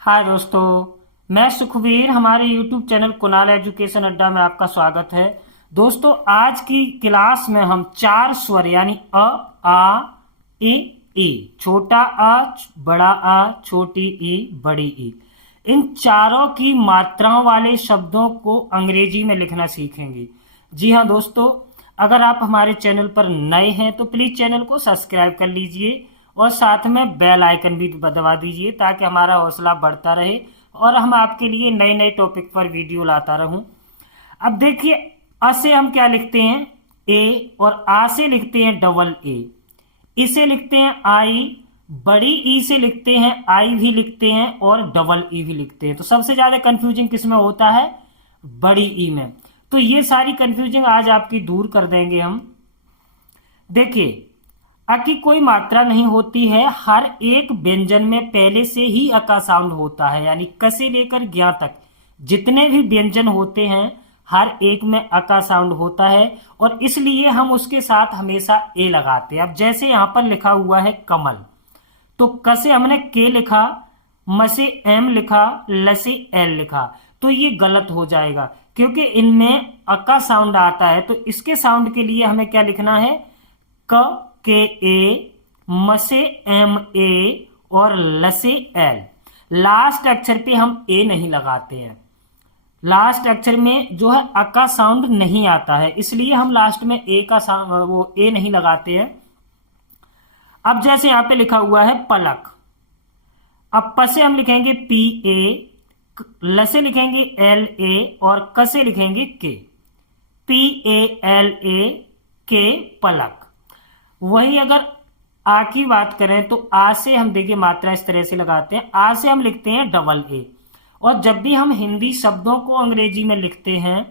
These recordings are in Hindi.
हाय दोस्तों, मैं सुखवीर। हमारे YouTube चैनल कुणाल एजुकेशन अड्डा में आपका स्वागत है। दोस्तों, आज की क्लास में हम चार स्वर यानी अ, आ, ई, छोटा आ, बड़ा आ, छोटी ई, बड़ी ई, इन चारों की मात्राओं वाले शब्दों को अंग्रेजी में लिखना सीखेंगे। जी हाँ दोस्तों, अगर आप हमारे चैनल पर नए हैं तो प्लीज चैनल को सब्सक्राइब कर लीजिए और साथ में बेल आइकन भी दबा दीजिए ताकि हमारा हौसला बढ़ता रहे और हम आपके लिए नए नए टॉपिक पर वीडियो लाता रहूं। अब देखिए, अ से हम क्या लिखते हैं? ए। और आ से लिखते हैं डबल ए। इसे लिखते हैं आई। बड़ी ई से लिखते हैं आई भी लिखते हैं और डबल ई भी लिखते हैं। तो सबसे ज्यादा कंफ्यूजिंग किसमें होता है? बड़ी ई में। तो ये सारी कंफ्यूजिंग आज आपकी दूर कर देंगे हम। देखिए, अ की कोई मात्रा नहीं होती है। हर एक व्यंजन में पहले से ही अ का साउंड होता है, यानी क से लेकर ज्ञ तक जितने भी व्यंजन होते हैं हर एक में अ का साउंड होता है और इसलिए हम उसके साथ हमेशा ए लगाते हैं। अब जैसे यहां पर लिखा हुआ है कमल, तो क से हमने के लिखा, म से एम लिखा, ल से एल लिखा, तो ये गलत हो जाएगा क्योंकि इनमें अ का साउंड आता है। तो इसके साउंड के लिए हमें क्या लिखना है? क के ए, म से एम ए और ल से एल। लास्ट अक्षर पे हम ए नहीं लगाते हैं। लास्ट अक्षर में जो है अ का साउंड नहीं आता है, इसलिए हम लास्ट में ए का साउंड वो ए नहीं लगाते हैं। अब जैसे यहां पे लिखा हुआ है पलक, अब प से हम लिखेंगे पी ए, ल से लिखेंगे एल ए और क से लिखेंगे के। पी ए एल ए के, पलक। वही अगर आ की बात करें तो आ से हम देखिए मात्रा इस तरह से लगाते हैं। आ से हम लिखते हैं डबल ए। और जब भी हम हिंदी शब्दों को अंग्रेजी में लिखते हैं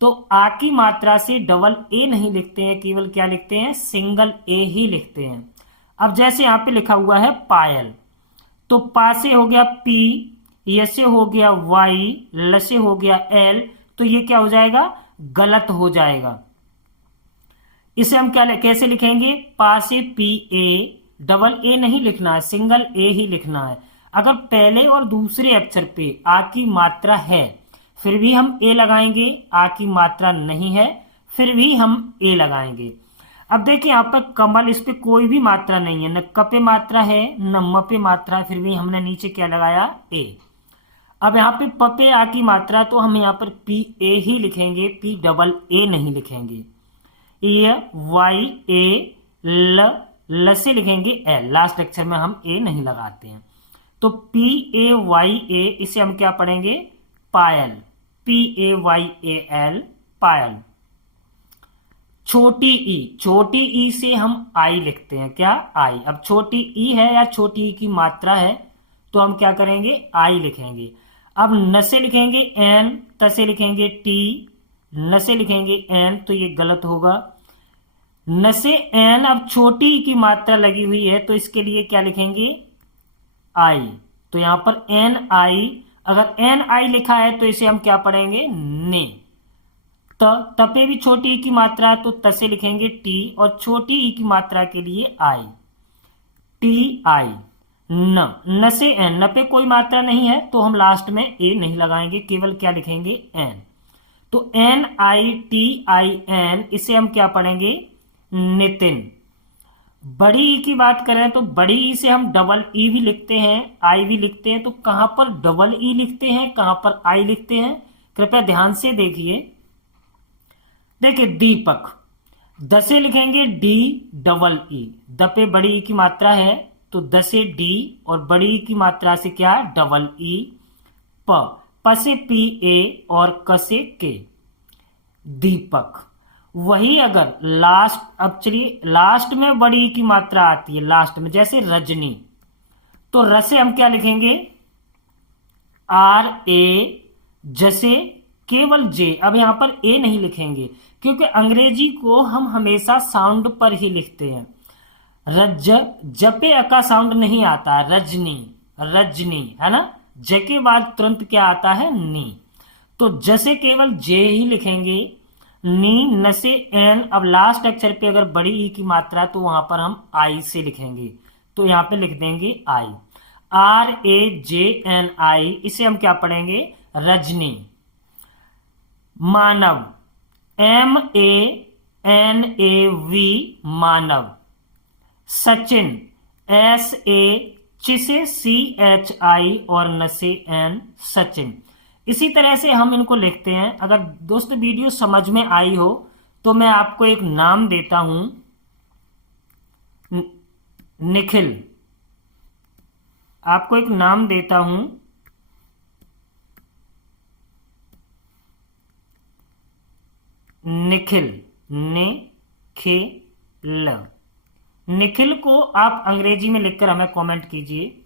तो आ की मात्रा से डबल ए नहीं लिखते हैं, केवल क्या लिखते हैं? सिंगल ए ही लिखते हैं। अब जैसे यहां पे लिखा हुआ है पायल, तो पा से हो गया पी, य से हो गया वाई, ल से हो गया एल, तो ये क्या हो जाएगा? गलत हो जाएगा। इसे हम क्या कैसे लिखेंगे? पा से पी ए, डबल ए नहीं लिखना है, सिंगल ए ही लिखना है। अगर पहले और दूसरे अक्षर पे आ की मात्रा है फिर भी हम ए लगाएंगे, आ की मात्रा नहीं है फिर भी हम ए लगाएंगे। अब देखिए यहां पर कमल, इस पे कोई भी मात्रा नहीं है, न क पे मात्रा है न म पे मात्रा है, फिर भी हमने नीचे क्या लगाया? ए। अब यहाँ पे प पे आ की मात्रा, तो हम यहाँ पर पी ए ही लिखेंगे, पी डबल ए नहीं लिखेंगे। ए वाई ए ल, ल से लिखेंगे एल, लास्ट अक्षर में हम ए नहीं लगाते हैं। तो पी ए वाई ए, इसे हम क्या पढ़ेंगे? Payal. P A Y A L, Payal. छोटी ई, छोटी ई से हम आई लिखते हैं, क्या? आई। अब छोटी ई है या छोटी ई की मात्रा है तो हम क्या करेंगे? आई लिखेंगे। अब न से लिखेंगे एन, त से लिखेंगे टी, न से लिखेंगे एन, तो ये गलत होगा। न से एन, अब छोटी ई की मात्रा लगी हुई है तो इसके लिए क्या लिखेंगे? आई। तो यहां पर एन आई, अगर एन आई लिखा है तो इसे हम क्या पढ़ेंगे? ने। तपे भी छोटी ई की मात्रा है तो त से लिखेंगे टी और छोटी ई की मात्रा के लिए आई, टी आई। न से एन, न पे कोई मात्रा नहीं है तो हम लास्ट में ए नहीं लगाएंगे, केवल क्या लिखेंगे? एन। तो N I T I N, इसे हम क्या पढ़ेंगे? नितिन। बड़ी ई की बात करें तो बड़ी ई से हम डबल ई भी लिखते हैं, आई भी लिखते हैं। तो कहां पर डबल ई लिखते हैं, कहां पर आई लिखते हैं, कृपया ध्यान से देखिए। देखिए दीपक, द से लिखेंगे D double E, the pay बड़ी ई की मात्रा है तो द से डी और बड़ी ई की मात्रा से क्या? Double E. प से पी ए और क से के, दीपक। वही अगर लास्ट, अब चलिए लास्ट में बड़ी ई की मात्रा आती है, लास्ट में जैसे रजनी, तो र से हम क्या लिखेंगे? आर ए, जैसे केवल जे। अब यहां पर ए नहीं लिखेंगे क्योंकि अंग्रेजी को हम हमेशा साउंड पर ही लिखते हैं। रज, जपे अ का साउंड नहीं आता है, रजनी, रजनी है ना, ज के बाद तुरंत क्या आता है? नी। तो जैसे केवल जे ही लिखेंगे। नी, न से एन, अब लास्ट अक्षर पे अगर बड़ी ई की मात्रा तो वहां पर हम आई से लिखेंगे, तो यहां पे लिख देंगे आई। RAJNI, इसे हम क्या पढ़ेंगे? रजनी। मानव, MANAV, मानव। सचिन, चिसे CHI और नसे N, सचिन। इसी तरह से हम इनको लिखते हैं। अगर दोस्तों वीडियो समझ में आई हो तो मैं आपको एक नाम देता हूं, निखिल। आपको एक नाम देता हूं, निखिल। निखिल। निखिल को आप अंग्रेजी में लिखकर हमें कमेंट कीजिए।